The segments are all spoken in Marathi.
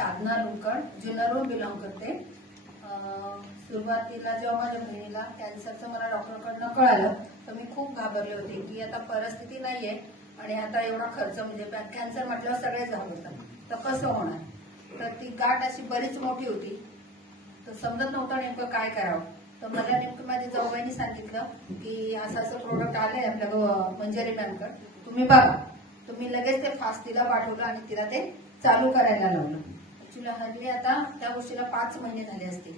साधना लुंकड जुन्नरहून बिलॉंग करते. सुरुवातीला जेव्हा माझ्या बहिणीला कॅन्सरचं मला डॉक्टरकडनं कळालं तर मी खूप घाबरले होते की आता परिस्थिती नाहीये आणि आता एवढा खर्च म्हणजे कॅन्सर म्हटल्यावर सगळेच घाबरतात, तर कसं होणार. तर ती गाठ अशी बरीच मोठी होती, तर समजत नव्हतं नेमकं काय करावं. तर मला नेमकं माझ्या जाऊबाईंनी सांगितलं की असं असं प्रोडक्ट आलंय आपल्या मंजरी मॅमकडे, तुम्ही बघा. तुम्ही लगेच ते फास्ट तिला पाठवलं आणि तिला ते चालू करायला लावलं. ऍक्च्युली हल्ली आता त्या गोष्टीला 5 महिने झाले असतील.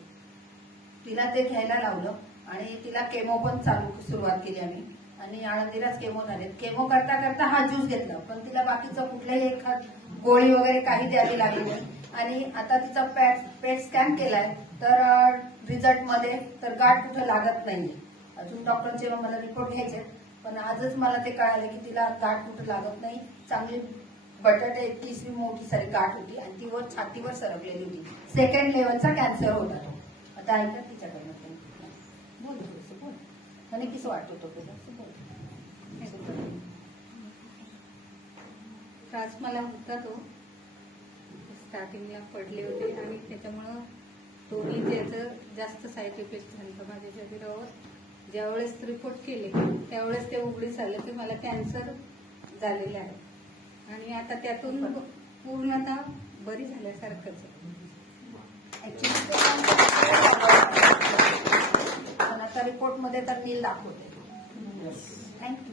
तिला ते घ्यायला लावलं आणि तिला केमो पण सुरुवात केली आम्ही आणि आळंदीलाच केमो झाले. केमो करता करता हा ज्यूस घेतला, पण तिला बाकीचं कुठल्याही एखाद गोळी वगैरे काही द्यावी लागली नाही. आणि आता तिचा पेट स्कॅन केलाय तर रिझल्ट मध्ये तर गाठ कुठं लागत नाहीये. अजून डॉक्टरचे मला रिपोर्ट घ्यायचे, पण आजच मला ते कळालं की तिला गाठ कुठं लागत नाही. चांगली बटाटे इतकीशी मोठी सारी गाठ होती आणि ती वर छातीवर सरकलेली होती. 2nd लेवलचा कॅन्सर होता तो. आता ऐका तिच्याकडनं बोल थोडंसं बोल, मला कसं वाटत होतं तुला बोल. त्रास मला होता तो स्टार्टिंगला पडले होते आणि त्याच्यामुळं दोन्ही त्याचं जास्त साईड इफेक्ट झालं माझ्या शरीरावर. ज्यावेळेस रिपोर्ट केले त्यावेळेस ते उघडीस आलं की मला कॅन्सर झालेलं आहे आणि आता त्यातून पूर्णतः बरी झाल्यासारखंच आहे. पण आता रिपोर्ट मध्ये तर नील दाखवते. थँक्यू.